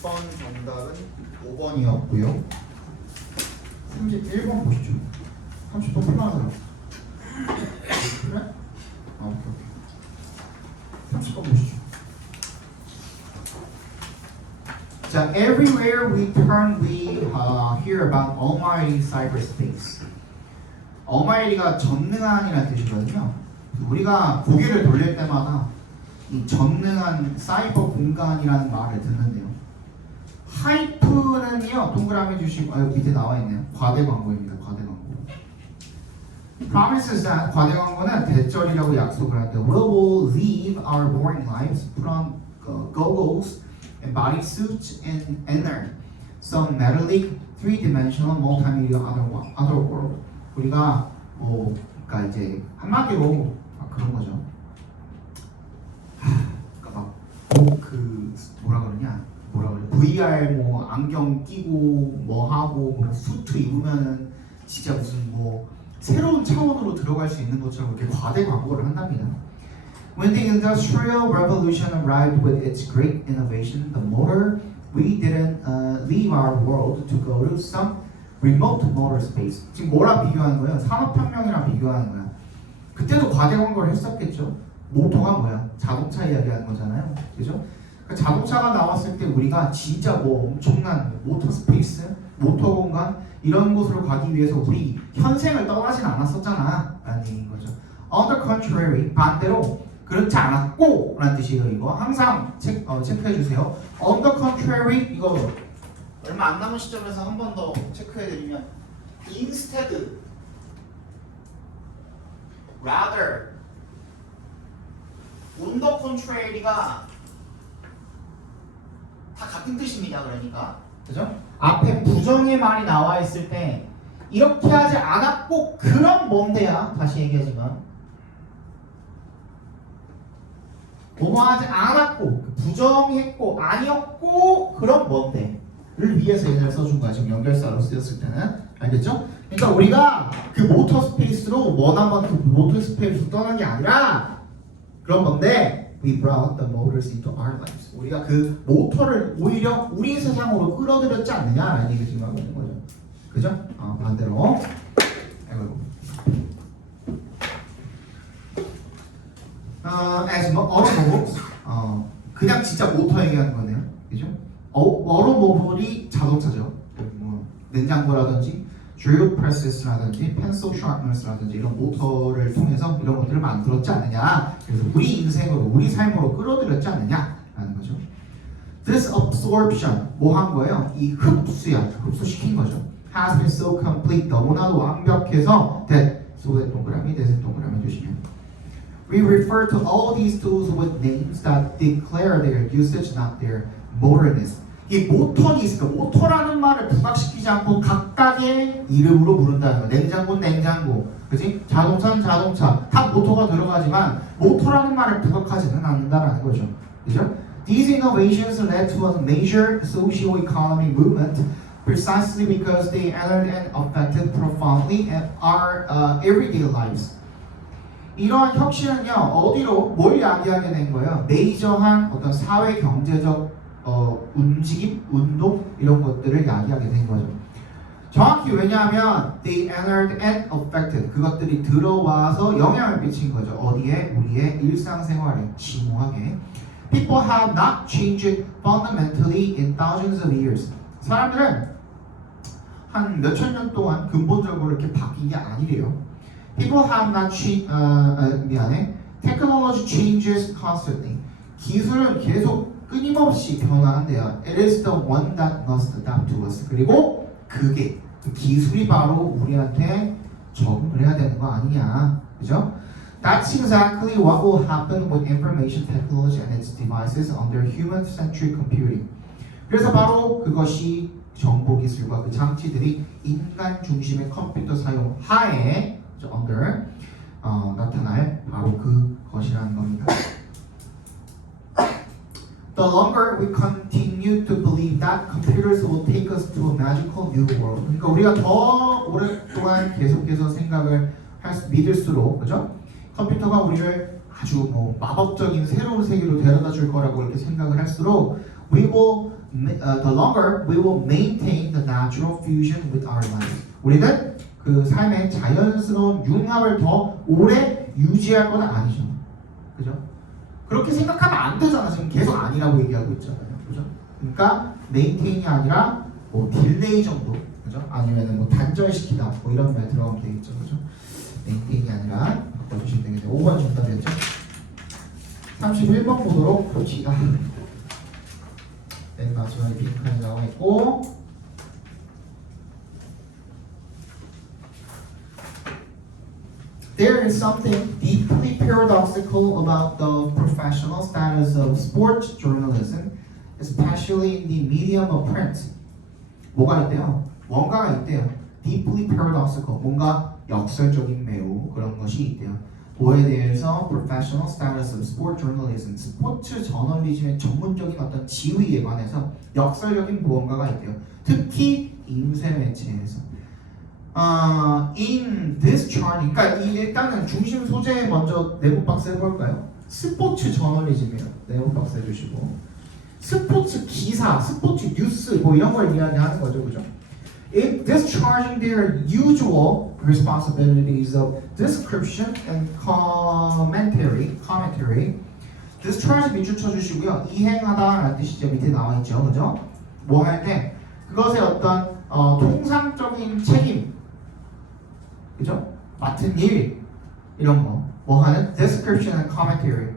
6번 정답은 5번이었고요. 31번 보시죠. 30번 필요하더라고. 그래? 아, 오케이. 30번 보시죠. 자, everywhere we turn, we hear about Almighty cyberspace. Almighty가 전능한이라는 뜻이거든요. 우리가 고개를 돌릴 때마다 이 전능한 사이버 공간이라는 말을 듣는데요. 하이프는요, 동그라미 주시고, 여기 밑에 나와 있네요. 과대 광고입니다. 과대 광고. Promises that 과대 광고는 대절이라고 약속을 할 때, We will leave our boring lives, put on goggles and bodysuits and enter some metallic, three-dimensional, multimedia other world. 우리가 그러니까 이제 한마디로 그런 거죠. 그러니까 막 뭐라 그래 VR 뭐 안경 끼고 뭐 하고 뭐 수트 입으면은 진짜 무슨 뭐 새로운 차원으로 들어갈 수 있는 것처럼 이렇게 과대 광고를 한답니다. When the Industrial Revolution arrived with its great innovation, the motor, we didn't leave our world to go to some remote motor space. 지금 뭐랑 비교하는 거예요? 산업혁명이랑 비교하는 거야. 그때도 과대 광고를 했었겠죠. 모터가 뭐야? 자동차 이야기하는 거잖아요. 그죠? 자동차가 나왔을 때 우리가 진짜 뭐 엄청난 모터 스페이스, 모터 공간 이런 곳으로 가기 위해서 우리 현생을 떠나진 않았었잖아 라는 얘기인 거죠. On the contrary, 반대로 그렇지 않았고 라는 뜻이에요. 이거 항상 체크해 주세요. On the contrary, 이거 얼마 안 남은 시점에서 한 번 더 체크해 드리면 instead, rather, on the contrary가 다 같은 뜻입니다. 그러니까 그죠? 앞에 부정의 말이 나와 있을 때 이렇게 하지 않았고 그럼 뭔데야? 다시 얘기하지만 뭐뭐 하지 않았고 부정했고 아니었고 그럼 뭔데를 위해서 얘를 써준 거야. 지금 연결사로 쓰였을 때는 알겠죠? 그러니까 우리가 그 모터 스페이스로 원하면 그 모터 스페이스로 떠난 게 아니라 그런 건데 We brought the motors into our lives. 우리가 그 모터를 오히려 우리 세상으로 끌어들였지 않느냐라는 얘기를 지금 하고 있는 거죠. 그죠? 반대로. As automobiles, 그냥 진짜 모터 얘기하는 거네요. 그죠? automobile이 자동차죠. 뭐 냉장고라든지 drill presses라든지 pencil sharpeners라든지 이런 모터를 통해서 이런 것들을 만들었지 않느냐. 그래서 우리 인생으로 우리 삶으로 끌어들였지 않느냐라는 거죠. This absorption 뭐 한 거예요? 이 흡수시킨 거죠. Has been so complete 너무나도 완벽해서 that 소의 동그라미 대세 동그라미 주시면 We refer to all these tools with names that declare their usage, not their motorness. 이 모터니 있으니까 모터라는 말을 부각시키지 않고 각각의 이름으로 부른다는 거예요. 냉장고는 냉장고, 그지? 자동차는 자동차, 다 모터가 들어가지만 모터라는 말을 부각하지는 않는다는 거죠. 그죠? These innovations led to a major socio-economic movement precisely because they entered and affected profoundly our everyday lives. 이러한 혁신은요, 어디로 뭘 이야기하게 된 거예요? 메이저한 어떤 사회 경제적 움직임, 운동 이런 것들을 이야기하게 된 거죠. 정확히 왜냐하면 they entered and affected 그것들이 들어와서 영향을 미친 거죠. 어디에? 우리의 일상생활에 심오하게. People have not changed fundamentally in thousands of years. 사람들은 한 몇천 년 동안 근본적으로 이렇게 바뀐 게 아니래요. People have not Technology changes constantly. 기술은 계속 끊임없이 변화한대요. It is the one that must adapt to us. 그리고 그게 그 기술이 바로 우리한테 적응을 해야 되는 거 아니냐, 그죠? That's exactly what will happen with information technology and its devices under human-centric computing. 그래서 바로 그것이 정보 기술과 그 장치들이 인간 중심의 컴퓨터 사용 하에 under 나타날 바로 그것이라는 겁니다. The longer we continue to believe that computers will take us to a magical new world. 그러니까 우리가 더 오랫동안 계속해서 생각을 믿을수록, 그죠? 컴퓨터가 우리를 아주 뭐 마법적인 새로운 세계로 데려다 줄 거라고 이렇게 생각을 할수록 we will the longer we will maintain the natural fusion with our life. 우리는 그 삶의 자연스러운 융합을 더 오래 유지할 건 아니죠. 그죠? 그렇게 생각하면 안 되잖아. 지금 계속 아니라고 얘기하고 있잖아요. 그죠? 그러니까 maintain이 아니라 뭐 딜레이 정도, 그죠? 아니면은 뭐 단절시키다, 뭐 이런 말 들어가면 되겠죠, 그죠? maintain이 아니라 바꿔주시면 되겠네요. 5번 정답이었죠? 31번 보도록 봅시다. 맨 마지막에 빈칸이 나와 있고. There is something deeply paradoxical about the professional status of sports journalism, especially in the medium of print. 뭐가 있대요? 뭔가가 있대요. Deeply paradoxical, 뭔가 역설적인 매우 그런 것이 있대요. 뭐에 대해서 professional status of sport journalism, 스포츠 저널리즘의 전문적인 어떤 지위에 관해서 역설적인 무언가가 있대요. 특히 인쇄 매체에서. In this chart, 그러니까 일단은 중심 소재 먼저 네모 박스 해볼까요? 스포츠 저널리즘이에요. 네모 박스 해주시고 스포츠 기사, 스포츠 뉴스 뭐 이런 걸 이야기하는 거죠, 그죠? In discharging their usual responsibilities of description and commentary, discharge 밑줄 쳐주시고요. 이행하다라는 뜻이죠. 밑에 나와 있죠, 그죠? 뭐 할 때 그것의 어떤 통상적인 책임, 그죠? 맡은 일 이런 거, 뭐 하는 description and commentary,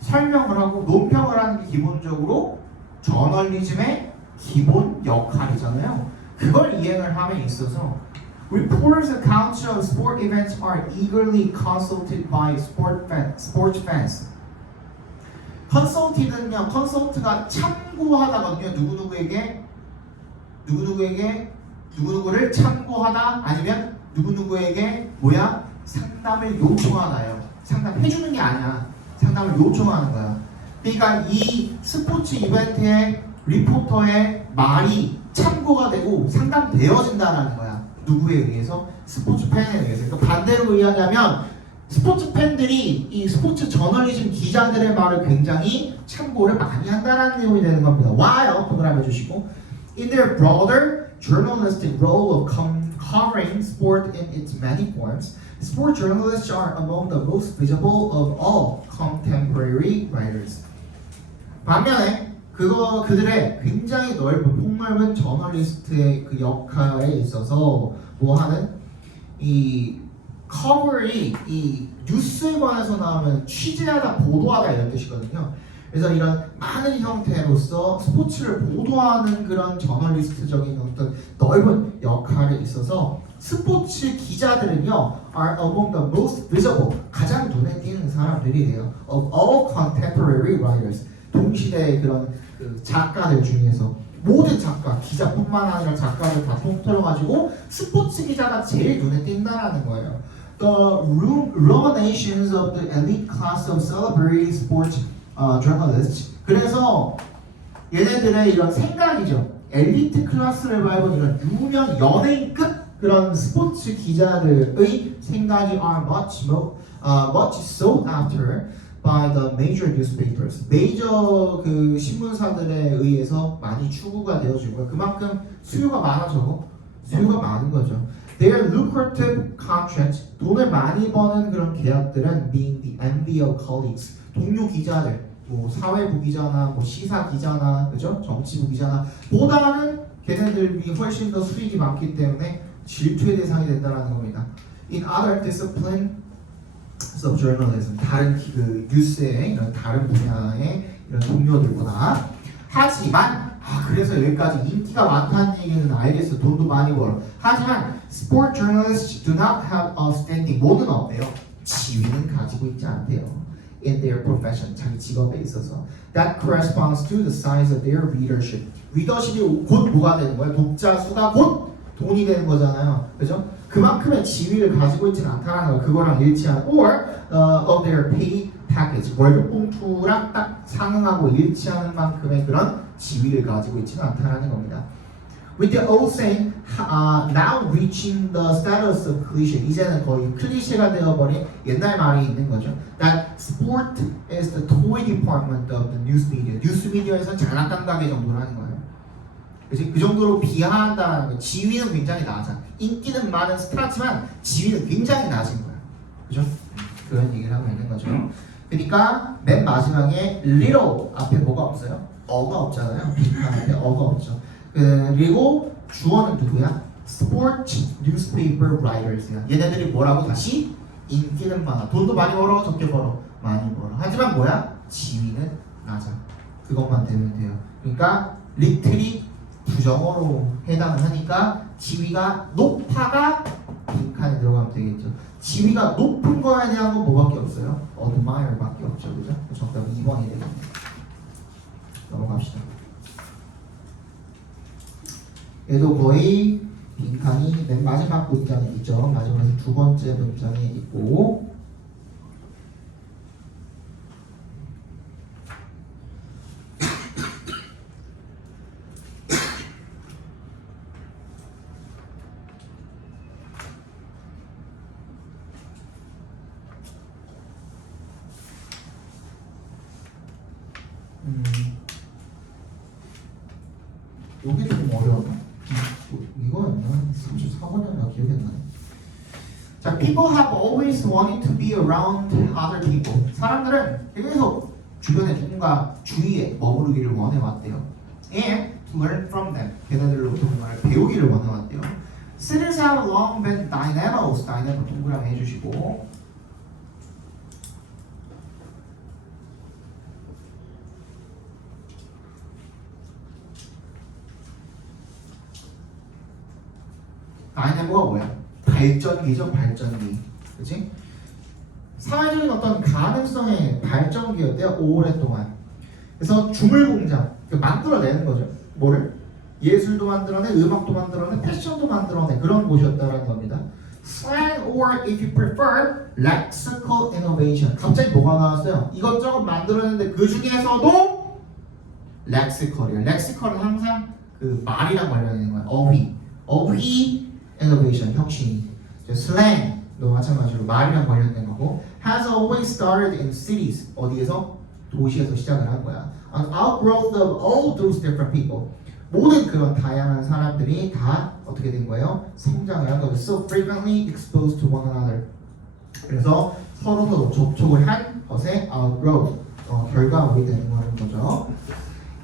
설명을 하고 논평을 하는 게 기본적으로 저널리즘의 기본 역할이잖아요. 그걸 이행을 함에 있어서 reporters' accounts of sport events are eagerly consulted by sports fans. consulted는요, consult가 참고하다거든요. 누구누구를 참고하다 아니면 누구누구에게 상담을 요청하나요? 상담해주는 게 아니야. 상담을 요청하는 거야. 그러니까 이 스포츠 이벤트의 리포터의 말이 참고가 되고 상담되어진다는 거야. 누구에 의해서? 스포츠 팬에 의해서. 그러니까 반대로 이야기하면 스포츠 팬들이 이 스포츠 저널리즘 기자들의 말을 굉장히 참고를 많이 한다는 내용이 되는 겁니다. While 동그라미 해주시고 in their broader journalistic role of covering sport in its many forms, sport journalists are among the most visible of all contemporary writers. 반면에 그들의 굉장히 폭넓은 저널리스트의 그 역할에 있어서 뭐 하는 이 커버이 이 뉴스에 관해서 나오면 취재하다, 보도하다 이런 뜻이거든요. 그래서 이런 많은 형태로서 스포츠를 보도하는 그런 저널리스트적인 어떤 넓은 역할에 있어서 스포츠 기자들은요 are among the most visible, 가장 눈에 띄는 사람들이래요. Of all contemporary writers, 동시대의 그런 그 작가들 중에서 모든 작가, 기자뿐만 아니라 작가들 다 통틀어가지고 스포츠 기자가 제일 눈에 띈다라는 거예요. The ruminations of the elite class of celebrity sports journalists. 그래서 얘네들의 이런 생각이죠. 엘리트 클래스를 밟은 이런 유명 연예인급 그런 스포츠 기자들의 생각이 are much sought after by the major newspapers. 메이저 그 신문사들에 의해서 많이 추구가 되어지고요. 그만큼 수요가 많아져. 수요가 많은 거죠. Their lucrative contracts, 돈을 많이 버는 그런 계약들은 being the envy of colleagues, 동료 기자들, 뭐 사회부 기자나 뭐 시사 기자나 그죠? 정치부 기자나 보다는 걔네들이 훨씬 더 수익이 많기 때문에 질투의 대상이 된다는 겁니다. In other disciplines of journalism, 다른 그 뉴스의 이런 다른 분야의 이런 동료들보다. 하지만 그래서 여기까지 인기가 많다는 얘기는 알겠어. 돈도 많이 벌어. 하지만 sport journalists do not have a standing. 뭐는 없대요. 지위는 가지고 있지 않대요. In their profession, 자기 직업에 있어서. That corresponds to the size of their readership. 리더십이 곧 뭐가 되는 거예요? 독자 수가 곧 돈이 되는 거잖아요. 그죠? 그만큼의 지위를 가지고 있지는 않다는 거예요. 그거랑 일치하는 or of their pay package. 월급 봉투랑 딱 상응하고 일치하는 만큼의 그런 지위를 가지고 있지는 않다는 겁니다. With the old saying, now reaching the status of cliche. 이제는 거의 클리셰가 되어버린 옛날 말이 있는 거죠. That sport is the toy department of the news media. 뉴스 미디어에서는 장난감 가게 정도로 하는 거예요. 그치? 그 정도로 비하한다는 거. 지위는 굉장히 낮아. 인기는 많은 스타지만 지위는 굉장히 낮은 거야. 그죠? 그런 얘기를 하고 있는 거죠. 그러니까 맨 마지막에 little 앞에 뭐가 없어요? 어가 없잖아요. 빈칸 앞에 어가 없죠. 그리고 주어는 누구야? Sport newspaper writers야. 얘네들이 뭐라고 다시? 인기는 많아. 돈도 많이 벌어, 적게 벌어, 많이 벌어. 하지만 뭐야? 지위는 낮아. 그것만 되면 돼요. 그러니까 little이 부정어로 해당을 하니까 지위가 높아가 빈칸에 들어가면 되겠죠. 지위가 높은 거에 대한 건 뭐밖에 없어요? admire밖에 없죠. 그죠? 정답은 2번이 되겠네요. 넘어갑시다. 얘도 거의 빈칸이 맨 마지막 문장에 있죠. 마지막에 두 번째 문장에 있고 요게 좀 어려웠나? 이거였나? 34번이었나? 기억이 안 나네. 자, people have always wanted to be around other people. 사람들은 계속 주변에 누군가 주위에 머무르기를 원해왔대요. And to learn from them. 걔네들로부터 뭔가를 배우기를 원해왔대요. Cities have long been dynamos. dynamo 동그라미 해주시고 다이내모가 뭐야? 발전기죠, 발전기. 그치? 사회적인 어떤 가능성의 발전기였대요, 오랫동안. 그래서 주물공장, 만들어내는 거죠. 뭐를? 예술도 만들어내, 음악도 만들어내, 패션도 만들어내 그런 곳이었다라는 겁니다. Slang or if you prefer, lexical innovation. 갑자기 뭐가 나왔어요? 이것저것 만들어내는데 그 중에서도 lexical이에요. lexical은 항상 그 말이랑 관련된 거야. 어휘 innovation, 혁신. slang도 마찬가지로 말이랑 관련된 거고 has always started in cities. 어디에서? 도시에서 시작을 한 거야. An outgrowth of all those different people. 모든 그런 다양한 사람들이 다 어떻게 된 거예요? 성장을 한 거죠. So frequently exposed to one another. 그래서 서로 접촉을 한 것에 outgrowth, 결과물이 되는 거죠.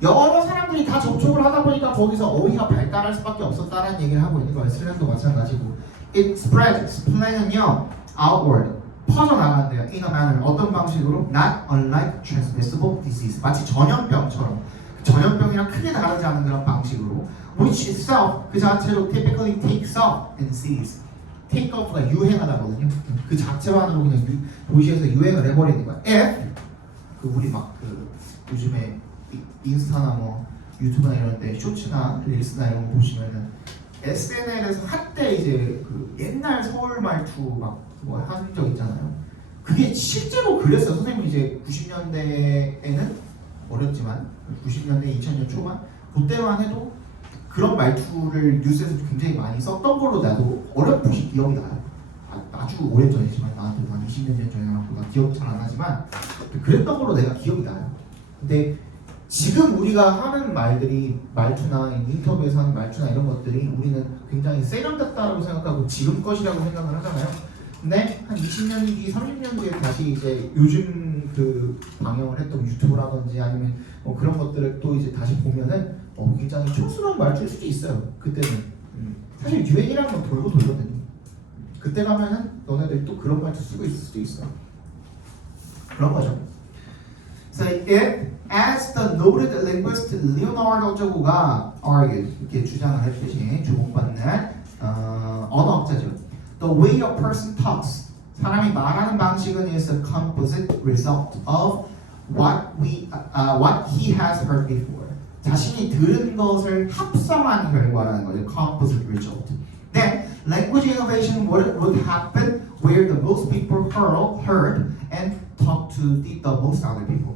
여러 사람들이 다 접촉을 하다 보니까 거기서 어휘가 발달할 수밖에 없었다는 얘기를 하고 있는 거예요. 슬랭도 마찬가지고. It spread. 슬랭은요, outward. 퍼져나간대요. In a manner. 어떤 방식으로? Not unlike transmissible disease. 마치 전염병처럼. 전염병이랑 크게 다르지 않은 그런 방식으로. Which itself, 그 자체로 typically takes off in cities. take off가 유행하다거든요. 그 자체만으로 그냥 도시에서 유행을 해버리는 거야. If, 우리 막 요즘에 인스타나 뭐 유튜브나 이런 데 쇼츠나 릴스나 이런 거 보시면은 SNL에서 한때 이제 그 옛날 서울 말투 막 뭐 하는 적 있잖아요. 그게 실제로 그랬어요. 선생님이 이제 90년대에는 어렸지만 90년대 2000년 초반 그때만 해도 그런 말투를 뉴스에서 굉장히 많이 썼던 걸로 나도 어렴풋이 기억이 나요. 아주 오래전이지만 나한테도 한 20년 전 전이라고 나 기억 잘 안 나지만 그랬던 걸로 내가 기억이 나요. 근데 지금 우리가 하는 말들이 말투나 인터뷰에서 하는 말투나 이런 것들이 우리는 굉장히 세련됐다고 생각하고 지금 것이라고 생각을 하잖아요. 근데 한 20년 뒤, 30년 뒤에 다시 이제 요즘 그 방영을 했던 유튜브라든지 아니면 뭐 그런 것들을 또 이제 다시 보면은 굉장히 촌스러운 말투일 수도 있어요. 그때는 사실 유행이라는 건 돌고 돌거든요. 그때 가면은 너네들이 또 그런 말투 쓰고 있을 수도 있어. 그런 거죠. So it, as the noted linguist Leonardo Zogu가 argued, 이렇게 주장을 했듯이 주목받는 언어학자죠. The way a person talks, 사람이 말하는 방식은 is a composite result of what he has heard before. 자신이 들은 것을 합성한 결과라는 거죠. Composite result. Then language innovation would happen where the most people heard and talked to the most other people.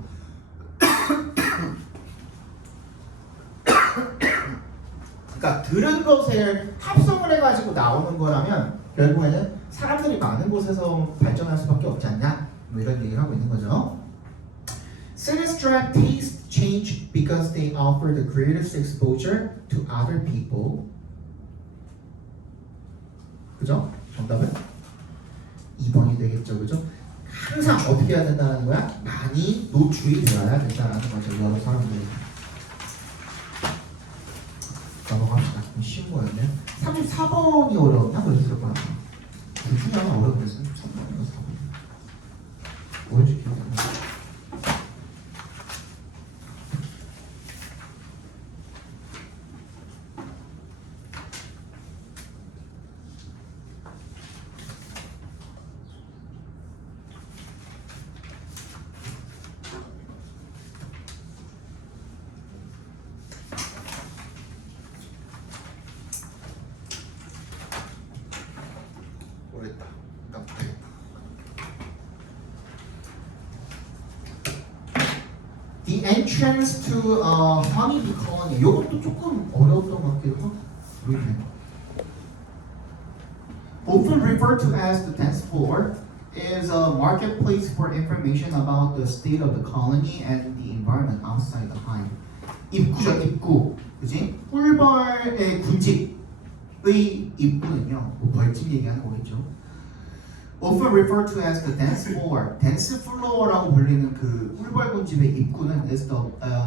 그러니까 그러니까 들은 것을 합성을 해가지고 나오는 거라면 결국에는 사람들이 많은 곳에서 발전할 수밖에 없지 않냐? 뭐 이런 얘기를 하고 있는 거죠. Cinestrap taste change because they offer the greatest exposure to other people. 그죠? 정답은 2번이 되겠죠, 그죠? 항상 어떻게 해야 된다는 거야? 많이 노출이 되어야 된다는 거죠, 여러 사람들이. 넘어갑시다. 좀 쉬운 거였네요. 34번이 어려웠나? 그랬을 거야. 둘 중에 하나 어려웠겠어요. 3번이나 4번. 뭐였지? 기억이 안 나. 모르겠다. 깜빡이다. The entrance to honeybee colony. 이것도 조금 어려웠던 것 같기도 하고. 모르겠네. Often referred to as the 10th floor, is a marketplace for information about the state of the colony and the environment outside the hive. 입구죠, 입구. 그지? 꿀벌의 군집의 입구는요, 뭐 벌집 얘기하는 거겠죠. Often referred to as the dance floor. dance floor라고 불리는 그 꿀벌 군집의 입구는 is the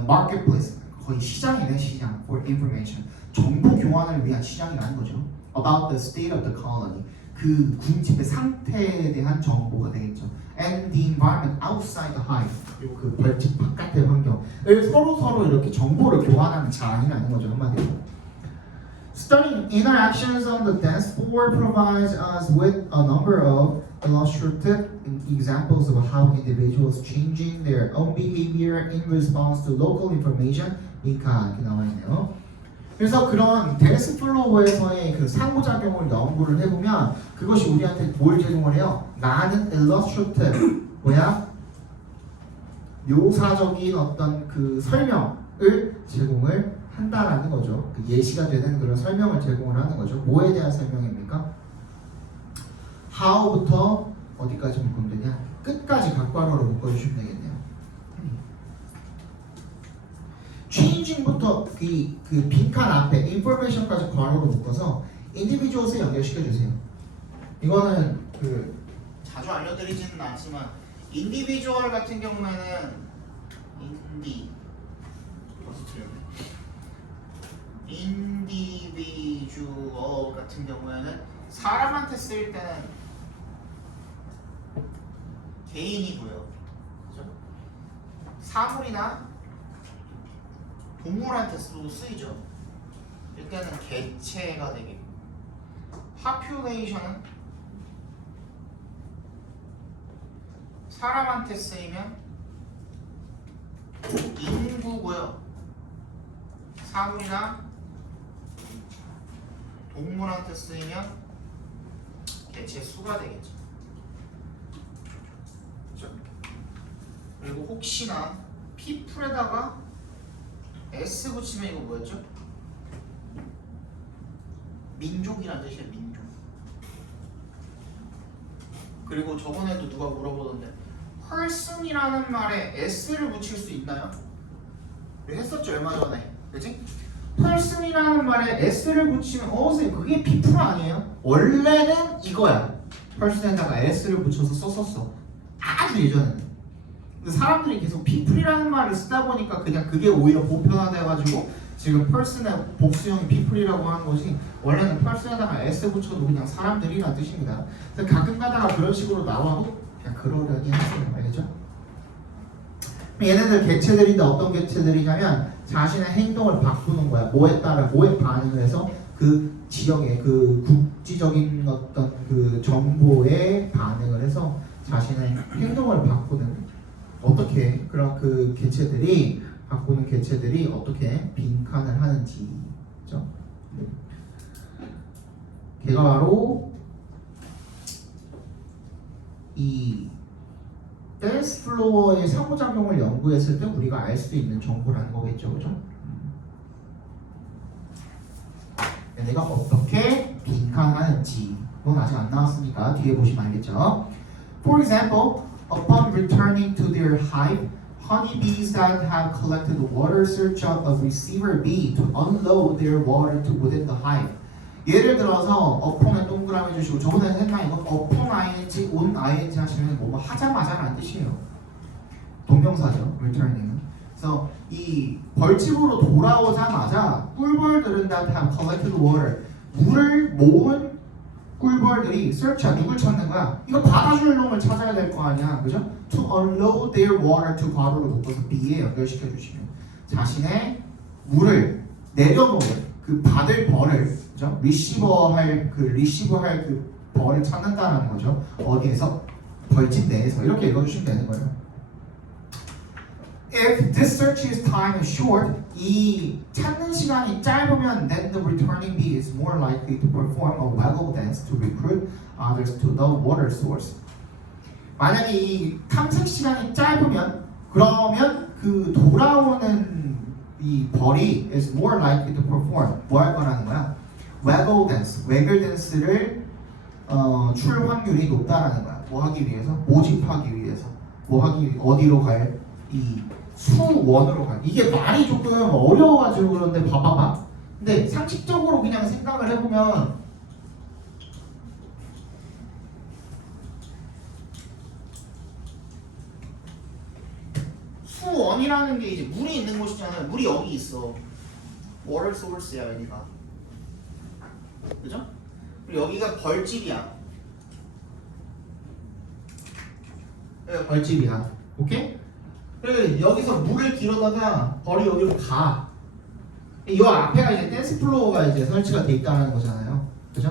marketplace. 거의 시장이네, 시장. For information. 정보 교환을 위한 시장이라는 거죠. About the state of the colony. 그 군집의 상태에 대한 정보가 되겠죠. And the environment outside the hive. 그리고 그 벌집 바깥의 환경을 서로 이렇게 정보를 교환하는 장이라는 거죠, 한마디로. Studying interactions on the dance floor provides us with a number of illustrative examples of how individuals changing their own behavior in response to local information. 이렇게 나와 있네요. 그래서 그런 댄스 플로어에서의 그 상호작용을 연구를 해보면 그것이 우리한테 뭘 제공을 해요? 많은 illustrative, 뭐야? 묘사적인 어떤 그 설명을 제공을 한다라는 거죠. 그 예시가 되는 그런 설명을 제공을 하는 거죠. 뭐에 대한 설명입니까? how부터 어디까지 묶으면 되냐? 끝까지 각괄호로 묶어주시면 되겠네요. changing부터 그 빈칸 앞에 information까지 괄호로 묶어서 individuals에 연결시켜 주세요. 이거는 그 자주 알려드리지는 않지만 individual 같은 경우에는 individual 같은 경우에는 사람한테 쓰일 때는 개인이고요. 그죠? 사물이나 동물한테도 쓰이죠. 이때는 개체가 되겠고, population은 사람한테 쓰이면 인구고요. 사물이나 동물한테 쓰이면 개체 수가 되겠죠. 그렇죠? 그리고 혹시나 people에다가 S 붙이면 이거 뭐였죠? 민족이란 뜻이에요. 민족. 그리고 저번에도 누가 물어보던데 person이라는 말에 S를 붙일 수 있나요? 했었죠, 얼마 전에. 그치? person이라는 말에 S를 붙이면 선생님 그게 people 아니에요? 원래는 이거야. person에다가 S를 붙여서 썼었어. 아주 예전에는. 근데 사람들이 계속 people이라는 말을 쓰다 보니까 그냥 그게 오히려 보편화돼가지고 지금 person의 복수형이 people이라고 하는 것이 원래는 person에다가 S 붙여도 그냥 사람들이란 뜻입니다. 그래서 가끔 가다가 그런 식으로 나와도 그냥 그러려니 하세요. 알겠죠? 얘네들 개체들인데 어떤 개체들이냐면 자신의 행동을 바꾸는 거야. 뭐에 따라 뭐에 반응을 해서 그 지역의 그 국지적인 어떤 그 정보에 반응을 해서 자신의 행동을 바꾸는 어떻게 그런 그 개체들이 바꾸는 개체들이 어떻게 빈칸을 하는지, 그죠? 걔가 바로 이 댄스 플로어의 상호작용을 연구했을 때 우리가 알 수 있는 정보라는 거겠죠, 그죠? 얘네가 어떻게 빈칸하는지 그건 아직 안 나왔으니까 뒤에 보시면 알겠죠. For example, upon returning to their hive, honeybees that have collected water search out a receiver bee to unload their water to within the hive. 예를 들어서 upon에 동그라미 주시고 저번에 했나 이거 upon ing, on ing 하시면 뭐 하자마자라는 뜻이에요. 동명사죠. returning은. 그래서 이 벌집으로 돌아오자마자 꿀벌들은 that have collected water 물을 모은 꿀벌들이 search 누굴 찾는 거야? 이거 받아줄 놈을 찾아야 될 거 아니야, 그죠? To unload their water to 괄호를 묶어서 B에 연결시켜 주시면 자신의 물을 내려놓은 그 받을 벌을, 그죠? 리시버 할 그 벌을 찾는다라는 거죠. 어디에서? 벌집 내에서 이렇게 읽어주시면 되는 거예요. If this search time is short, 이 찾는 시간이 짧으면 then the returning bee is more likely to perform a waggle dance to recruit others to the water source. 만약에 이 탐색 시간이 짧으면 그러면 그 돌아오는 이 벌이 is more likely to perform 뭐 할 거라는 거야? waggle dance, waggle dance를 출 확률이 높다라는 거야. 뭐 하기 위해서? 모집하기 위해서. 뭐 하기 어디로 갈? 이 수원으로 가. 이게 말이 조금 어려워가지고 그런데 봐봐봐. 근데 상식적으로 그냥 생각을 해보면 수원이라는 게 이제 물이 있는 곳이잖아요. 물이 여기 있어. water source야 여기가. 그죠? 그리고 여기가 벌집이야. 여기가 벌집이야. 오케이? 그리고 여기서 물을 길어다가 벌이 여기로 가. 이 앞에가 이제 댄스 플로어가 이제 설치가 돼 있다는 거잖아요. 그죠?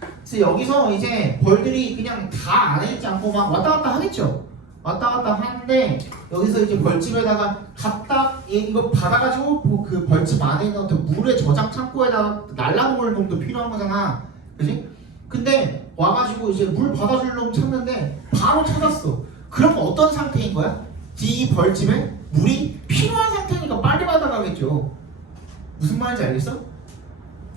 그래서 여기서 이제 벌들이 그냥 다 안에 있지 않고 막 왔다 갔다 하겠죠. 왔다 갔다 하는데 여기서 이제 벌집에다가 갖다 이거 받아가지고 그 벌집 안에 있는 그 물의 저장 창고에다가 날라먹을 놈도 필요한 거잖아. 그지? 근데 와가지고 이제 물 받아줄 놈 찾는데 바로 찾았어. 그럼 어떤 상태인 거야? 이 벌집에 물이 필요한 상태니까 빨리 받아가겠죠. 무슨 말인지 알겠어?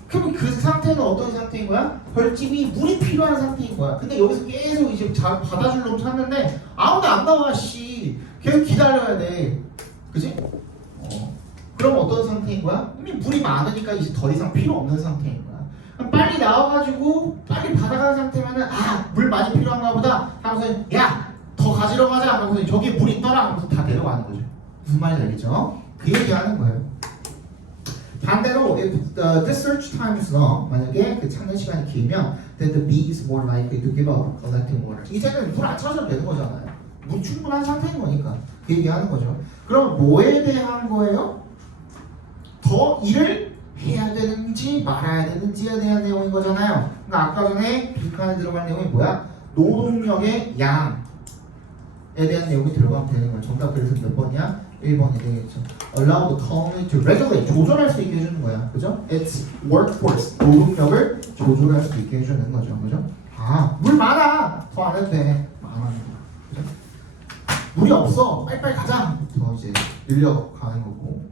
그럼 그 상태는 어떤 상태인 거야? 벌집이 물이 필요한 상태인 거야. 근데 여기서 계속 이제 받아줄 놈 찾는데 아무도 안 나와 씨. 계속 기다려야 돼. 그지? 그럼 어떤 상태인 거야? 이미 물이 많으니까 이제 더 이상 필요 없는 상태인 거야. 그럼 빨리 나와가지고 빨리 받아가는 상태면은 물 많이 필요한가 보다 하면서 야! 더 가지러 가자 하면서 저기 물 있더라 하면서 다 내려가는 거죠. 무슨 말인지 알겠죠? 그 얘기하는 거예요. 반대로 if the search time is long, 만약에 그 찾는 시간이 길면 then the bee is more likely to give up collecting water. 이제는 물 안 찾아도 되는 거잖아요. 물 충분한 상태인 거니까 그 얘기하는 거죠. 그럼 뭐에 대한 거예요? 더 일을 해야 되는지 말아야 되는지에 대한 내용인 거잖아요. 그러니까 아까 전에 빈칸에 들어간 내용이 뭐야? 노동력의 양 에 대한 내용이 들어가면 되는 거야. 정답 그래서 몇 번이야? 1번이 되겠죠. Allow the colony to regulate. 조절할 수 있게 해주는 거야. 그죠? It's workforce. 노동력을 조절할 수 있게 해주는 거죠. 그죠? 물 많아. 더 안 해도 돼. 많아. 그죠? 물이 없어. 빨리빨리 가자. 더 이제 늘려가는 거고.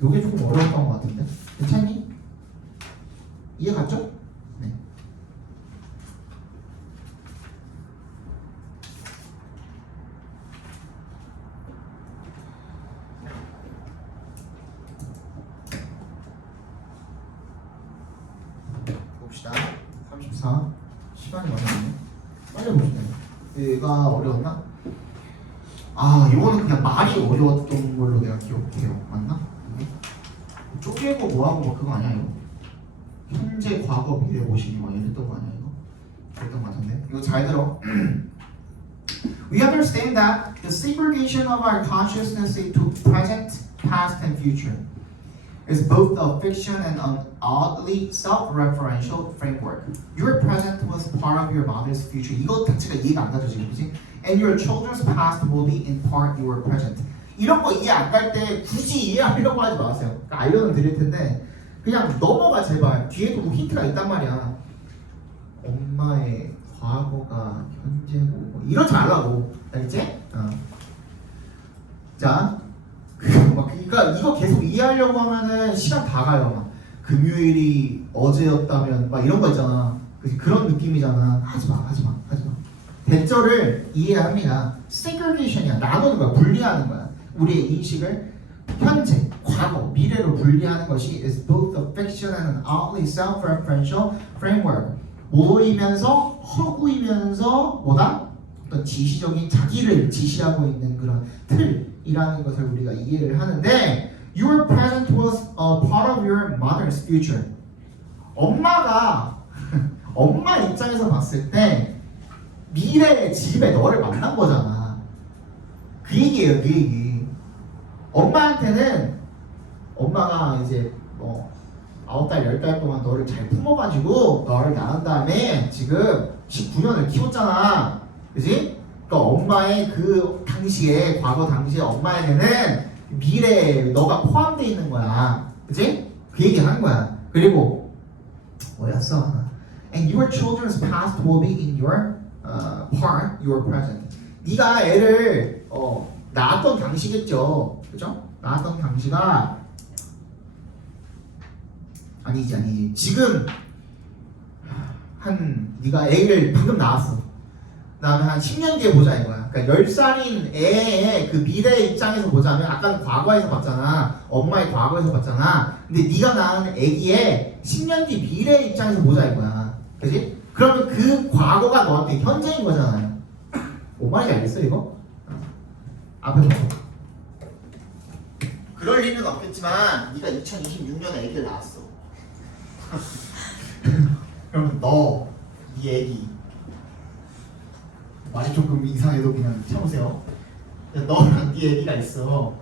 요게 조금 어려웠던 것 같은데. 괜찮니? 이해 갔죠? 네. 봅시다. 34. 시간이 많이 남네. 빨리 보시네요. 얘가 어려웠나? 이거는 그냥 말이 어려웠던 걸로 내가 기억해요. 맞나? 쪼개고 뭐하고 뭐 그거 아니야 이거? 현재, 과거, 미래 보시기 막 이랬던 거 아니야 이거? 그랬던 거 같은데? 이거 잘 들어. We understand that the segregation of our consciousness into present, past, and future is both a fiction and an oddly self-referential framework. Your present was part of your mother's future. 이거 자체가 이해가 안 가죠 지금, 그치? And your children's past will be in part your present. 이런 거 이해 안 갈 때 굳이 이해하려고 하지 마세요. 그러니까 알려는 드릴 텐데 그냥 넘어가 제발. 뒤에도 뭐 힌트가 있단 말이야. 엄마의 과거가 현재고 뭐 이러지 말라고. 알겠지? 자, 그러니까 이거 계속 이해하려고 하면은 시간 다 가요. 금요일이 어제였다면 막 이런 거 있잖아. 그런 느낌이잖아. 하지마. 대절을 이해합니다. segregation이야. 나누는 거야. 분리하는 거야. 우리의 인식을 현재, 과거, 미래로 분리하는 것이 is both a fiction and an oddly self-referential framework. 모이면서 허구이면서 뭐다? 어떤 지시적인 자기를 지시하고 있는 그런 틀이라는 것을 우리가 이해를 하는데 Your present was a part of your mother's future. 엄마가 엄마 입장에서 봤을 때 미래의 집에 너를 만난 거잖아. 그 얘기예요, 그 얘기. 엄마한테는 엄마가 이제 뭐 9달, 10달 동안 너를 잘 품어가지고 너를 낳은 다음에 지금 19년을 키웠잖아. 그지? 그러니까 엄마의 그 당시에, 과거 당시에 엄마에게는 미래에 너가 포함되어 있는 거야. 그지? 그 얘기 하는 거야. 그리고 뭐였어? And your children's past will be in your part, your present. 네가 애를 낳았던 당시겠죠. 그죠? 낳았던 당시가 아니지. 지금 네가 애를 방금 낳았어. 그다음에 한 10년 뒤에 보자 이거야. 그러니까 10살인 애의 그 미래 입장에서 보자면 아까는 과거에서 봤잖아. 엄마의 과거에서 봤잖아. 근데 네가 낳은 애기의 10년 뒤 미래 입장에서 보자 이거야. 그지? 그러면 그 과거가 너한테 현재인 거잖아요. 뭔 말인지 알겠어 이거? 앞에 봐. 그럴 리는 없겠지만 네가 2026년에 애기를 낳았어. 그럼 네 애기 말이 조금 이상해도 그냥 참으세요. 너랑 네 애기가 있어.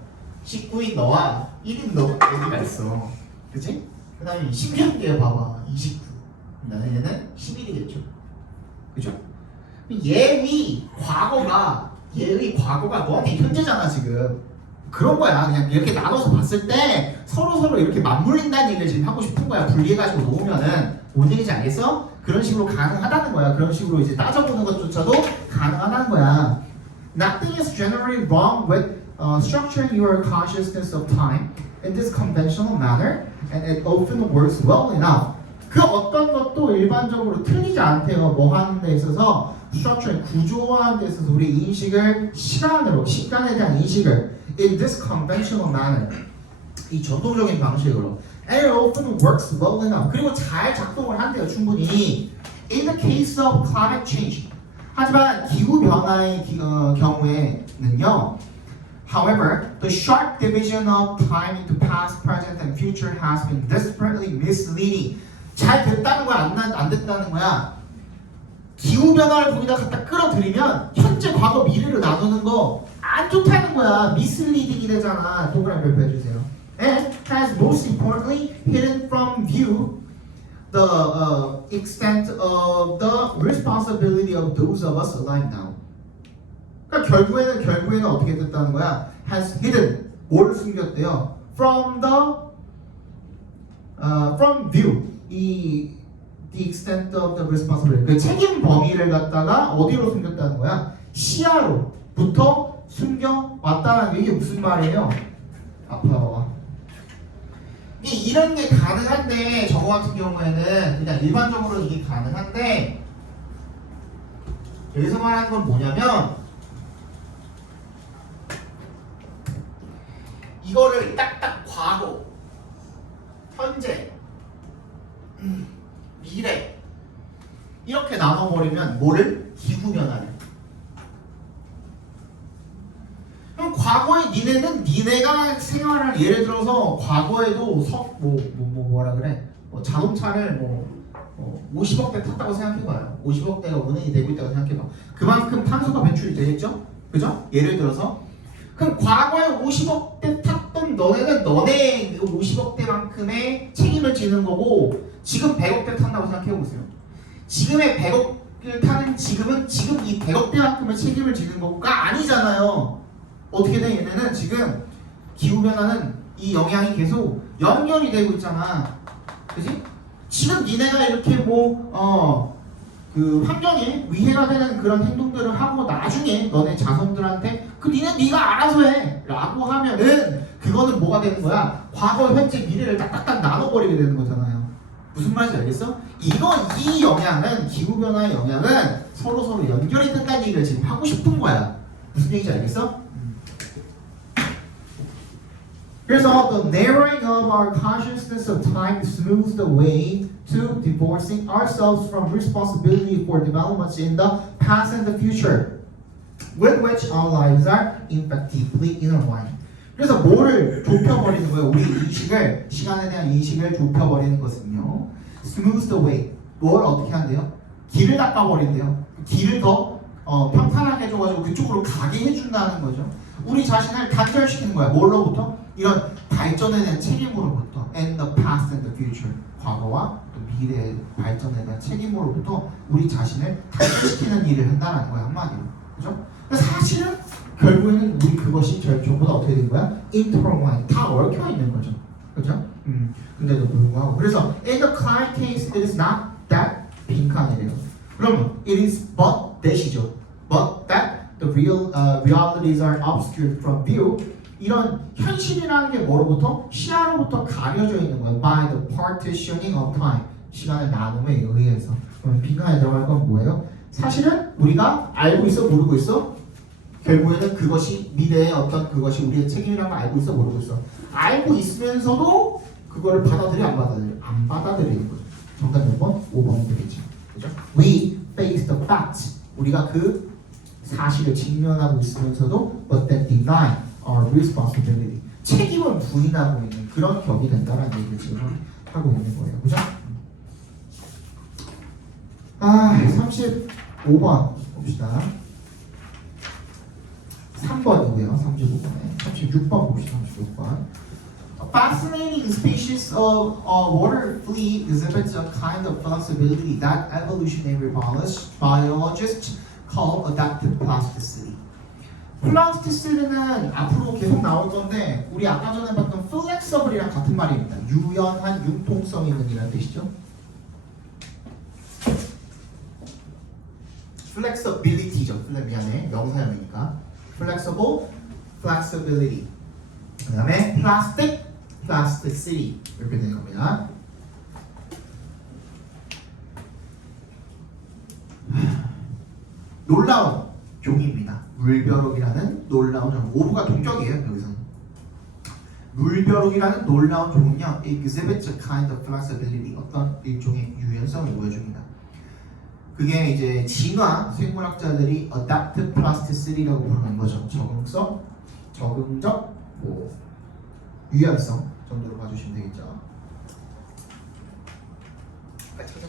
19인 너와 1인 너 애기가 있어. 그치? 그 다음에 10년 뒤에 봐봐. 29. 그다음에 얘는 11이겠죠. 그죠? 얘의 과거가 너한테 현재잖아 지금. 그런 거야. 그냥 이렇게 나눠서 봤을 때 서로 이렇게 맞물린다는 얘기를 지금 하고 싶은 거야. 분리해가지고 놓으면은 뭔 얘기인지 알겠어? 그런 식으로 가능하다는 거야. 그런 식으로 이제 따져보는 것조차도 가능하다는 거야. Nothing is generally wrong with structuring your consciousness of time in this conventional manner, and it often works well enough. 그 어떤 것도 일반적으로 틀리지 않대요. 뭐 하는 데 있어서 structuring, 구조화하는 데 있어서 우리 인식을 시간에 대한 인식을 in this conventional manner, 이 전통적인 방식으로 and it often works well enough. 그리고 잘 작동을 한대요. 충분히. In the case of climate change. 하지만 기후 변화의 경우에는요. However, the sharp division of time into past, present, and future has been desperately misleading. 잘 됐다는 거야, 안 됐다는 거야. 기후 변화를 거기다 갖다 끌어들이면 현재, 과거, 미래를 나누는 거 안 좋다는 거야. misleading이 되잖아. 동그라미 별표 해주세요. And has most importantly hidden from view the extent of the responsibility of those of us alive now. 그러니까 결국에는 어떻게 됐다는 거야? Has hidden, 뭘 숨겼대요? From view, the extent of the responsibility. 그 책임 범위를 갖다가 어디로 숨겼다는 거야? 시야로부터 숨겨왔다는 게 이게 무슨 말이에요? 아파. 이런 게 가능한데 저거 같은 경우에는 그냥 일반적으로 이게 가능한데 여기서 말하는 건 뭐냐면 이거를 딱딱 과거, 현재, 미래 이렇게 나눠버리면 뭐를? 기후변화를. 그럼 과거에 니네가 생활을 예를 들어서 과거에도 뭐라 그래? 자동차를 50억대 탔다고 생각해봐요. 50억대가 운행이 되고 있다고 생각해봐. 그만큼 탄소가 배출이 되겠죠? 그죠? 예를 들어서 그럼 과거에 50억대 탔던 너네는 너네 50억대만큼의 책임을 지는 거고 지금 100억대 탄다고 생각해보세요. 지금의 100억을 타는 지금 이 100억대만큼의 책임을 지는 거가 아니잖아요. 어떻게 돼? 얘네는 지금 기후변화는 이 영향이 계속 연결이 되고 있잖아. 그지? 지금 니네가 이렇게 그 환경에 위해가 되는 그런 행동들을 하고 나중에 너네 자손들한테 네가 알아서 해 라고 하면은 그거 이거는 뭐가 되는 거야? 과거, 현재, 미래를 딱딱딱 나눠버리게 되는 거잖아요. 무슨 말인지 알겠어? 이 영향은, 기후변화의 영향은 서로 연결이 된다는 얘기를 지금 하고 싶은 거야. 무슨 얘기인지 알겠어? 그래서 the narrowing of our consciousness of time smooths the way to divorcing ourselves from responsibility for developments in the past and the future, with which our lives are in fact deeply intertwined. 그래서 뭐를 좁혀버리는 거예요? 우리 인식을, 시간에 대한 인식을 좁혀버리는 것은요. smooth the way. 뭘 어떻게 한대요? 길을 닦아버린대요. 길을 더 평탄하게 해줘가지고 그쪽으로 가게 해준다는 거죠. 우리 자신을 단절시키는 거야. 뭘로부터? 이런 발전에 대한 책임으로부터. And the past and the future. 과거와 또 미래의 발전에 대한 책임으로부터 우리 자신을 단절시키는 일을 한다는 거야. 한마디로. 그죠? 사실은 결국에는 우리 그것이 전부 다 어떻게 된 거야? intertwined. 다 얽혀 있는 거죠. 그죠? 근데도 불구하고. 그래서 in the client case, it is not that 빈칸이래요. 그러면 it is but that이죠. But that the realities are obscured from view. 이런 현실이라는 게 뭐로부터? 시야로부터 가려져 있는 거예요. By the partitioning of time. 시간의 나눔에 의해서. 그럼 빈칸에 들어갈 건 뭐예요? 사실은 우리가 알고 있어 모르고 있어? 결국에는 그것이 미래의 어떤 그것이 우리의 책임이라는 걸 알고 있어 모르고 있어? 알고 있으면서도 그거를 받아들여 안 받아들여? 안 받아들이는 거죠. 정답 몇 번? 5번이 되겠죠. 그죠? We face the facts. 우리가 그 사실을 직면하고 있으면서도 but then deny our responsibility. 책임을 부인하고 있는 그런 격이 된다는 얘기를 지금 하고 있는 거예요. 그죠? 35번 봅시다. 3번이고요. 35번에 36번 봅시다. 36번. A fascinating species of water flea exhibits a kind of flexibility that evolutionary biologists call adaptive plasticity. 플라스티시티는 앞으로 계속 나올 건데 우리 아까 전에 봤던 flexible이랑 같은 말입니다. 유연한 융통성 있는 이라는 뜻이죠. flexibility죠. 미안해. 명사형이니까. flexible, flexibility. 그 다음에 plastic, plasticity. 이렇게 되는 겁니다. 놀라운 종입니다. 물벼룩이라는 놀라운 종. 오브가 동격이에요. 여기서는. 물벼룩이라는 놀라운 종은요. exhibits a kind of flexibility. 어떤 일종의 유연성을 보여줍니다. 그게 이제 진화 생물학자들이 adaptive plasticity라고 부르는 거죠. 적응적 유연성 정도로 봐주시면 되겠죠. 빨리 찾아.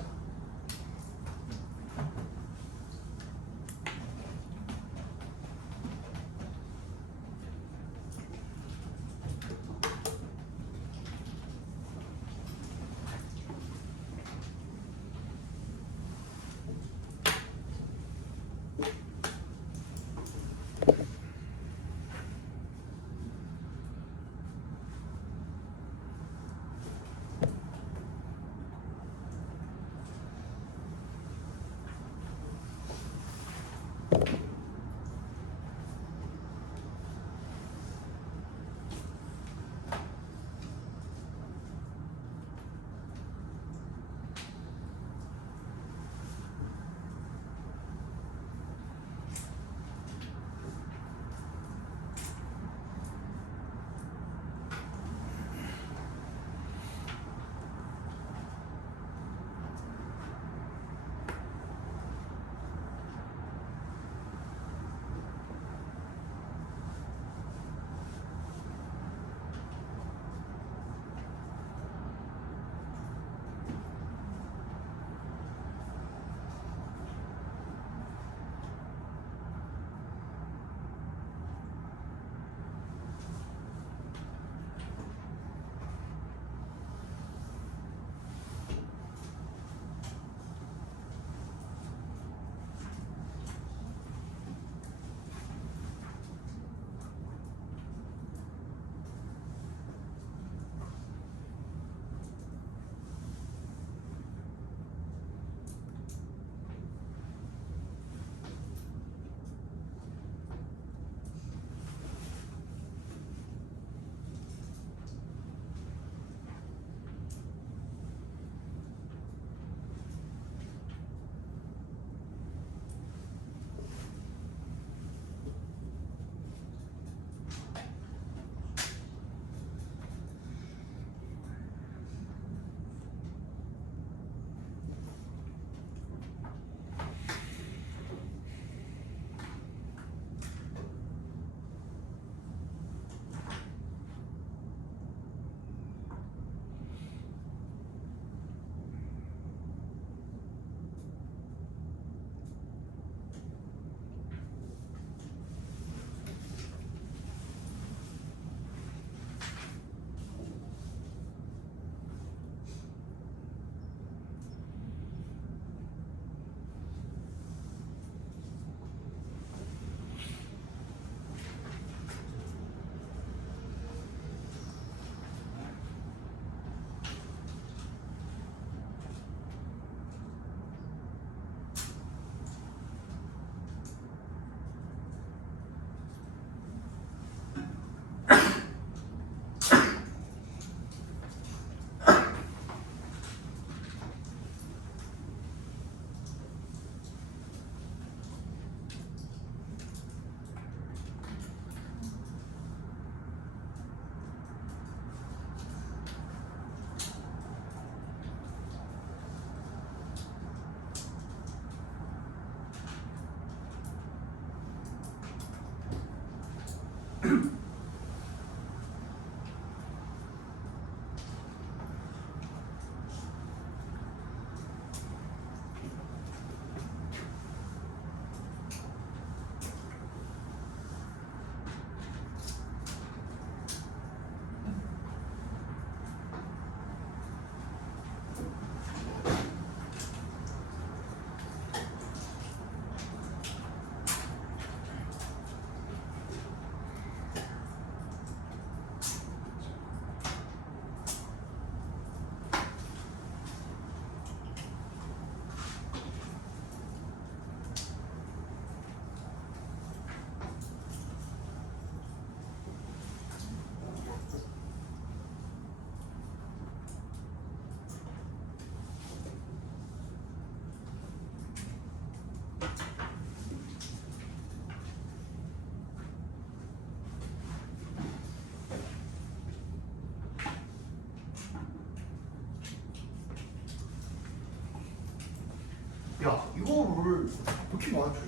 뭘 그렇게 많이 줬어?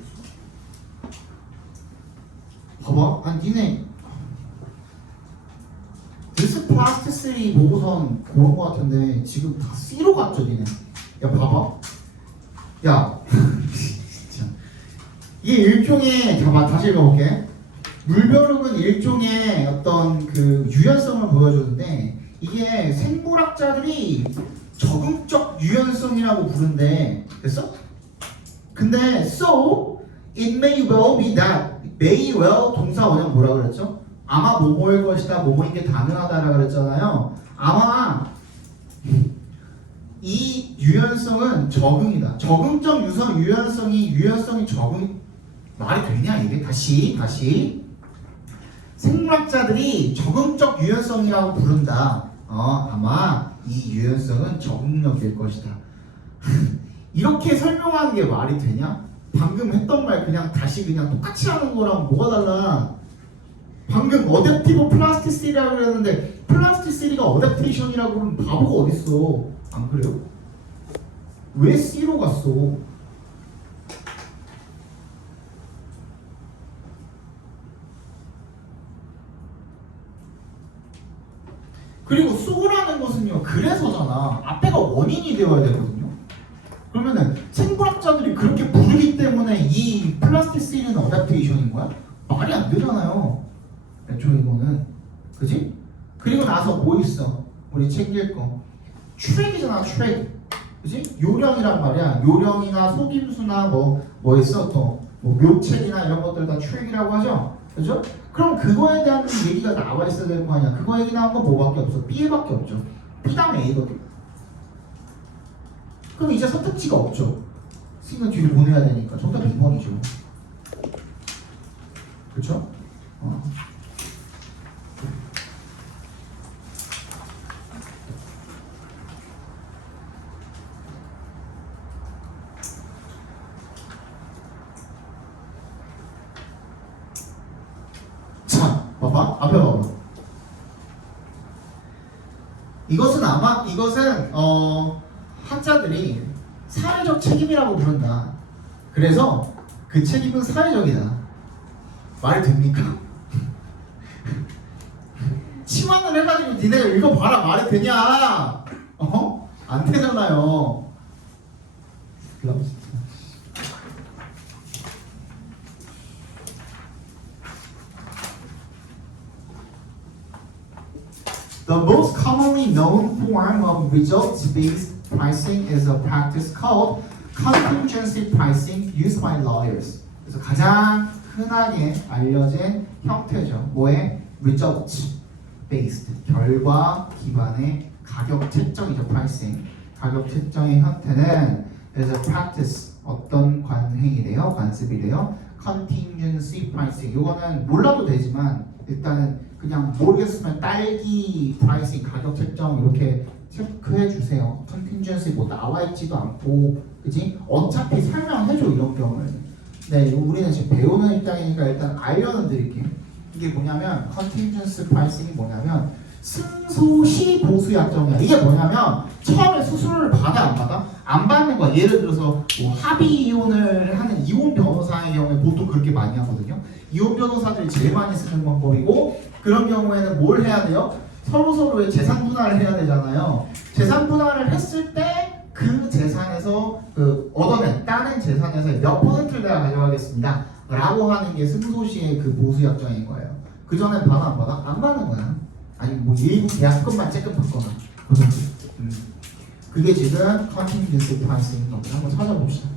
봐봐. 아니 니네 뉴스 플라스틱 보고선 고른 거 같은데 지금 다 C로 갔죠 니네. 야 봐봐. 야 진짜 이게 일종의 잠깐 다시 읽어볼게. 물벼룩은 일종의 어떤 그 유연성을 보여주는데 이게 생물학자들이 적응적 유연성이라고 부른대. 됐어? 근데 so it may well be that may well 동사 원형 뭐라 그랬죠? 아마 뭐뭐일 것이다 뭐뭐인 게 가능하다라 그랬잖아요. 아마 이 유연성은 적응이다. 적응적 유연성이 적응 말이 되냐 이게? 다시 생물학자들이 적응적 유연성이라고 부른다. 아마 이 유연성은 적응력일 것이다. 이렇게 설명하는 게 말이 되냐? 방금 했던 말 그냥 다시 그냥 똑같이 하는 거랑 뭐가 달라? 방금 어댑티브 플라스티시티라고 그랬는데 플라스티시티가 어댑테이션이라고 그러면 바보가 어딨어? 안 그래요? 왜 C로 갔어? 그리고 소라는 것은요 그래서잖아. 앞에가 원인이 되어야 되거든요. 그러면은 생물학자들이 그렇게 부르기 때문에 이 플라스티시티는 어댑테이션인 거야? 말이 안 되잖아요. 애초에 이거는 그지? 그리고 나서 뭐 있어? 우리 책 읽고 트랙이잖아. 트랙 그지? 요령이란 말이야. 요령이나 속임수나 뭐 있어 또 뭐 묘책이나 이런 것들 다 트랙이라고 하죠. 그죠? 그럼 그거에 대한 얘기가 나와 있어야 되는 거 아니야. 그거 얘기 나온 건 뭐밖에 없어? B에밖에 없죠. B 다음에 A거든. 그럼 이제 선택지가 없죠. C는 뒤로 보내야 되니까 정답 2번이죠. 그렇죠? 자, 봐봐. 앞에 봐봐. 이것은 학자들이 사회적 책임이라고 부른다. 그래서 그 책임은 사회적이다. 말이 됩니까? 치환을 해가지고 니네가 읽어봐라. 말이 되냐? 안 되잖아요. The most commonly known form of results-based pricing is a practice called contingency pricing used by lawyers. 그래서 가장 흔하게 알려진 형태죠. 뭐의? result-based, 결과 기반의 가격 책정이죠. pricing. 가격 책정의 형태는 is a practice, 어떤 관행이래요? 관습이래요? contingency pricing. 이거는 몰라도 되지만 일단은 그냥 모르겠으면 딸기 프라이싱 가격 책정 이렇게 체크해 주세요. 컨틴전시 뭐 나와 있지도 않고, 그지? 어차피 설명해줘 이런 경우를. 네, 우리는 지금 배우는 입장이니까 일단 알려는 드릴게요. 이게 뭐냐면 컨틴전시 프라이싱이 뭐냐면 승소시 보수 약정이야. 이게 뭐냐면 처음에 수수료를 받아 안 받아? 안 받는 거야. 예를 들어서 뭐 합의 이혼을 하는 이혼 변호사의 경우에 보통 그렇게 많이 하거든요. 이혼 변호사들이 제일 많이 쓰는 방법이고, 그런 경우에는 뭘 해야 돼요? 서로서로의 재산 분할을 해야 되잖아요. 재산 분할을 했을 때 그 재산에서 얻어낸 따낸 재산에서 몇 퍼센트를 내가 가져가겠습니다 라고 하는 게 승소시의 그 보수 약정인 거예요. 그 전에 받아 안 받아? 안 받는 거야. 아니 뭐 일부 계약금만 조금 받거나 그게 지금 컨틴전시 프라이싱인 겁니다. 한번 찾아봅시다.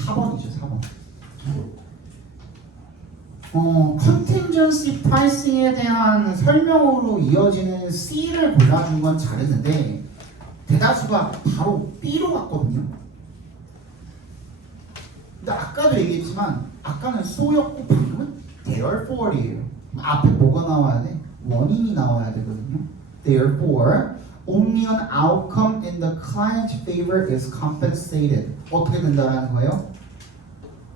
4번이죠, 4번. 컨팅전시 프라이싱에 대한 설명으로 이어지는 C를 골라준 건 잘했는데 대다수가 바로 B로 갔거든요. 근데 아까도 얘기했지만 아까는 so였고 방금은 therefore이에요. 앞에 뭐가 나와야 돼? 원인이 나와야 되거든요. Therefore, only an outcome in the client's favor is compensated. 어떻게 된다라는 거예요?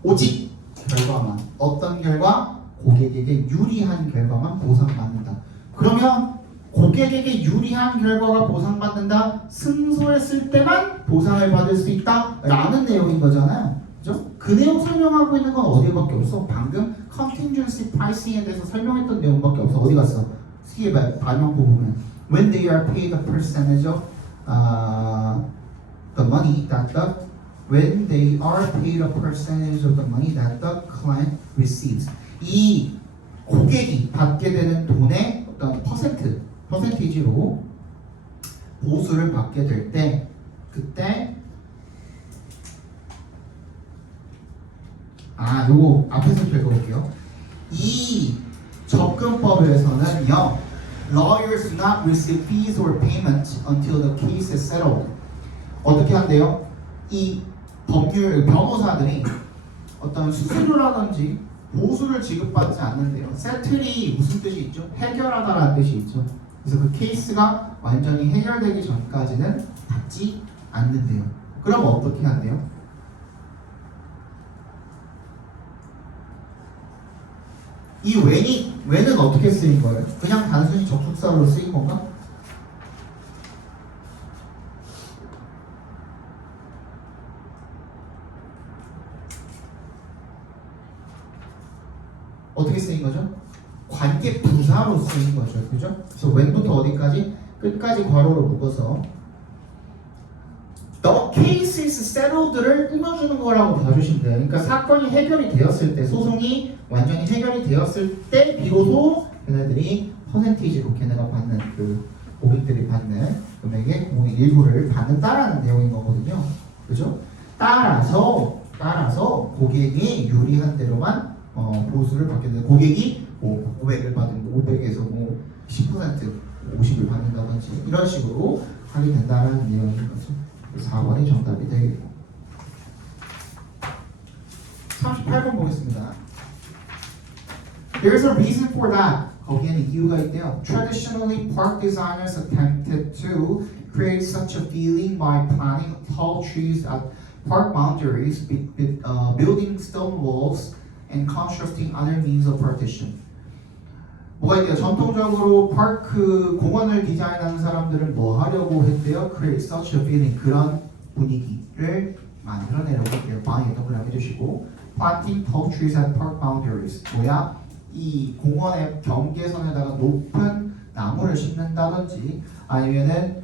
오직 결과만, 어떤 결과? 고객에게 유리한 결과만 보상받는다. 그러면 고객에게 유리한 결과가 보상받는다, 승소했을 때만 보상을 받을 수 있다 라는 내용인 거잖아요. 그죠? 그 내용 설명하고 있는 건 어디밖에 없어? 방금 contingency pricing에 대해서 설명했던 내용밖에 없어. 어디 갔어? C의 발명부 보면 when they are paid a percentage of the money that the when they are paid a percentage of the money that the client receives. 이 고객이 받게 되는 돈의 어떤 퍼센티지로 보수를 받게 될 때 그때 요거 앞에서 읽어볼게요. 이 접근법에서는요, lawyers do not receive fees or payment until the case is settled. 어떻게 한대요? 이 법률 변호사들이 어떤 수수료라든지 보수를 지급받지 않는데요. 세틀이 무슨 뜻이 있죠? 해결하다라는 뜻이 있죠. 그래서 그 케이스가 완전히 해결되기 전까지는 받지 않는데요. 그럼 어떻게 한대요? 이 when은 어떻게 쓰인 거예요? 그냥 단순히 접속사로 쓰인 건가? 어떻게 쓰인 거죠? 관계 부사로 쓰인 거죠. 그죠? 그래서 when부터 어디까지? 끝까지 괄호로 묶어서 the case is settled를 꾸며주는 거라고 봐주시면 돼요. 그러니까 사건이 해결이 되었을 때, 소송이 완전히 해결이 되었을 때 비로소 걔네들이 퍼센티지로 걔네가 받는 그 고객들이 받는 금액의 공의 일부를 받는다라는 내용인 거거든요. 그죠? 따라서 고객이 유리한 대로만 보수를 받게 되는, 고객이 500을 받으면 500에서 10% 50을 받는다든지 이런 식으로 하게 된다는 내용인 거죠. 4번이 정답이 되겠고 38번 보겠습니다. There's a reason for that. 거기에는 이유가 있대요. Traditionally, park designers attempted to create such a feeling by planting tall trees at park boundaries, building stone walls, and constructing other means of partition. 뭐가 있대요? 전통적으로 파크 공원을 디자인하는 사람들은 뭐 하려고 했대요? Create such a feeling, 그런 분위기를 만들어내려고 했대요. 방에 동그라미 해주시고 Planting tall trees at park boundaries. 뭐야? 이 공원의 경계선에다가 높은 나무를 심는다든지 아니면은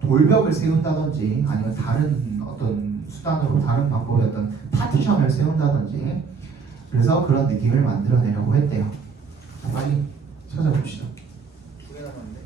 돌벽을 세운다든지 아니면 다른 어떤 수단으로 다른 방법의 어떤 파티션을 세운다든지 그래서 그런 느낌을 만들어내려고 했대요. 빨리 찾아봅시다. 2개 남았는데.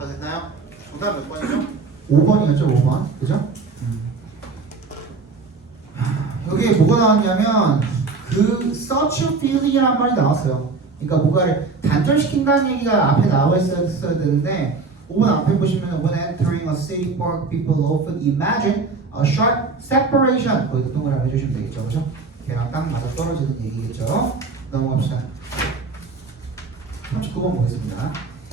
다 됐나요? 정답 몇 번이죠? 5번이었죠, 5번. 그죠? 여기에 뭐가 나왔냐면 그 such a feeling이라는 말이 나왔어요. 그러니까 뭔가를 단절시킨다는 얘기가 앞에 나와 있었어야 되는데 5번 앞에 보시면 when entering a city park people often imagine a sharp separation 거기다 동그라미 해주시면 되겠죠, 그죠? 걔랑 딱 맞아 떨어지는 얘기겠죠. 넘어갑시다. 39번 보겠습니다.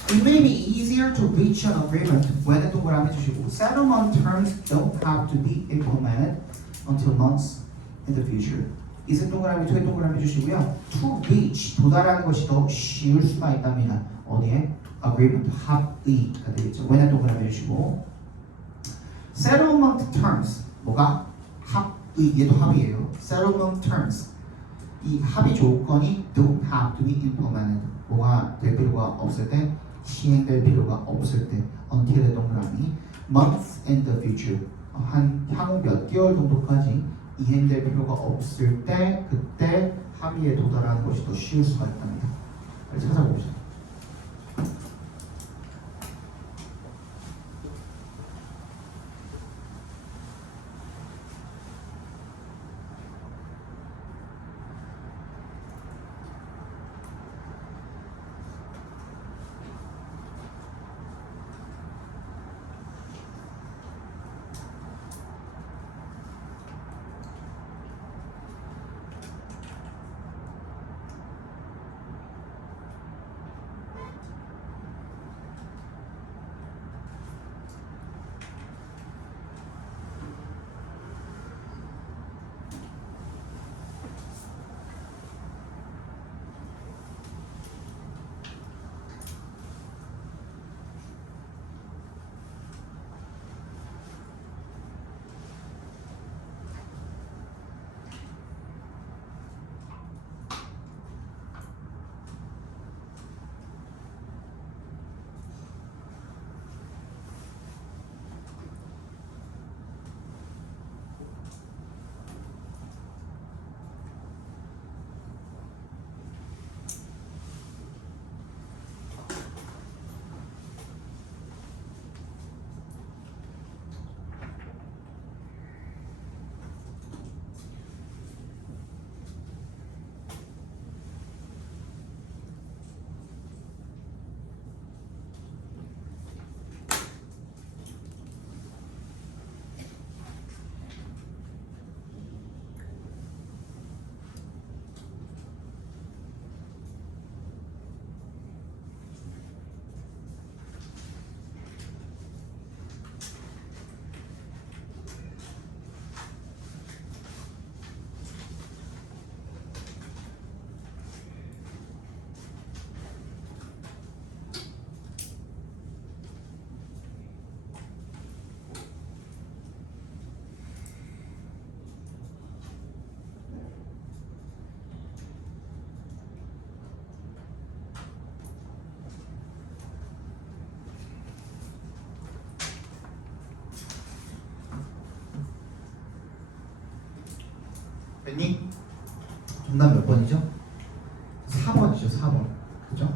It may be easier to reach an agreement when 동그라미 해주시고 settlement terms don't have to be implemented until months in the future. 이세 동그라미, 토에 동그라미 해주시고요. To reach, 도달하는 것이 더 쉬울 수가 있답니다. 어디에? Agreement, 합의가 되겠죠. when에 동그라미 해주시고 Settlement terms, 뭐가? 합의, 얘도 합의예요. Settlement terms, 이 합의 조건이 don't have to be implemented. 뭐가 될 필요가 없을 때, 시행될 필요가 없을 때, until의 동그라미, months in the future, 한 향후 몇 개월 정도까지 이행될 필요가 없을 때, 그때 합의에 도달하는 것이 더 쉬울 수가 있답니다. 찾아봅시다. 됐니? 정답 몇 번이죠? 4번이죠, 4번. 그죠?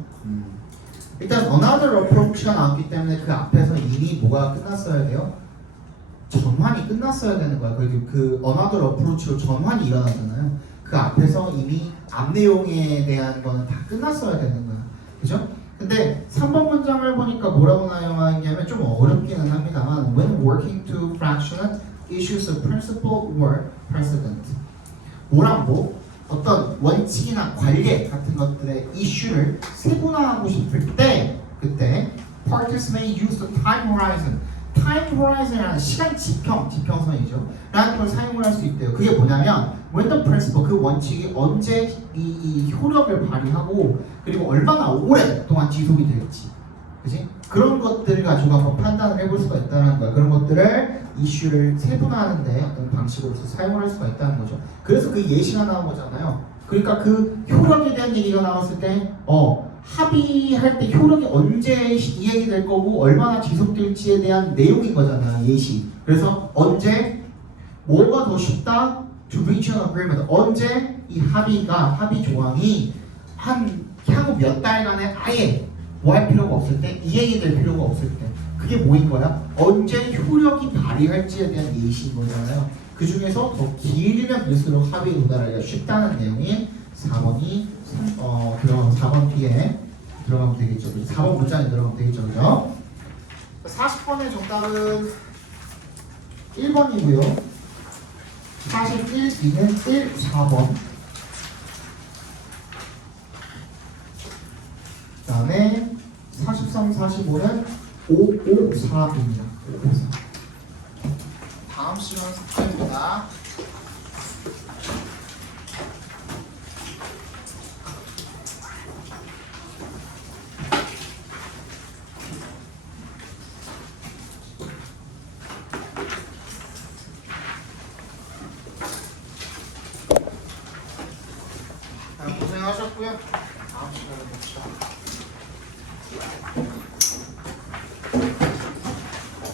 일단 another approach가 나왔기 때문에 그 앞에서 이미 뭐가 끝났어야 돼요? 전환이 끝났어야 되는 거야. 그 another approach로 전환이 일어나잖아요. 그 앞에서 이미 앞 내용에 대한 거는 다 끝났어야 되는 거야. 그죠? 근데 3번 문장을 보니까 뭐라고 나와있냐면 좀 어렵기는 합니다만 when working to fractionate issues of principle or precedent 뭐랑 뭐 어떤 원칙이나 관례 같은 것들의 이슈를 세분화하고 싶을 때 그때 parties may use the time horizon time horizon이라는 시간 지평선이죠. 라는 걸 사용을 할 수 있대요. 그게 뭐냐면 when the principle 그 원칙이 언제 이 효력을 발휘하고 그리고 얼마나 오랫동안 지속이 될지, 그지? 그런 것들을 가지고 한번 판단을 해볼 수가 있다는 거야. 그런 것들을 이슈를 세분화하는데 어떤 방식으로서 사용을 할 수가 있다는 거죠. 그래서 그 예시가 나온 거잖아요. 그러니까 그 효력에 대한 얘기가 나왔을 때, 합의할 때 효력이 언제 이행이 될 거고 얼마나 지속될지에 대한 내용인 거잖아요. 예시. 그래서 언제 뭐가 더 쉽다? To reach an agreement. 언제 이 합의 조항이 한 향후 몇 달간에 아예 뭐 할 필요가 없을 때, 이행이 될 필요가 없을 때, 그게 뭐인 거야? 언제 효력이 발휘할지에 대한 예시인 거잖아요. 그 중에서 더 길면 길수록 합의에 도달하기가 쉽다는 내용이 4번이 4번 뒤에 들어가면 되겠죠. 4번 문장에 들어가면 되겠죠. 그죠? 40번의 정답은 1번이고요. 41, 2는 1, 4번. 그 다음에 43, 45는 5, 5, 4입니다. 5, 5, 4. 다음 시간 숙제입니다. 고생하셨고요. 다음 시간에 봅시다.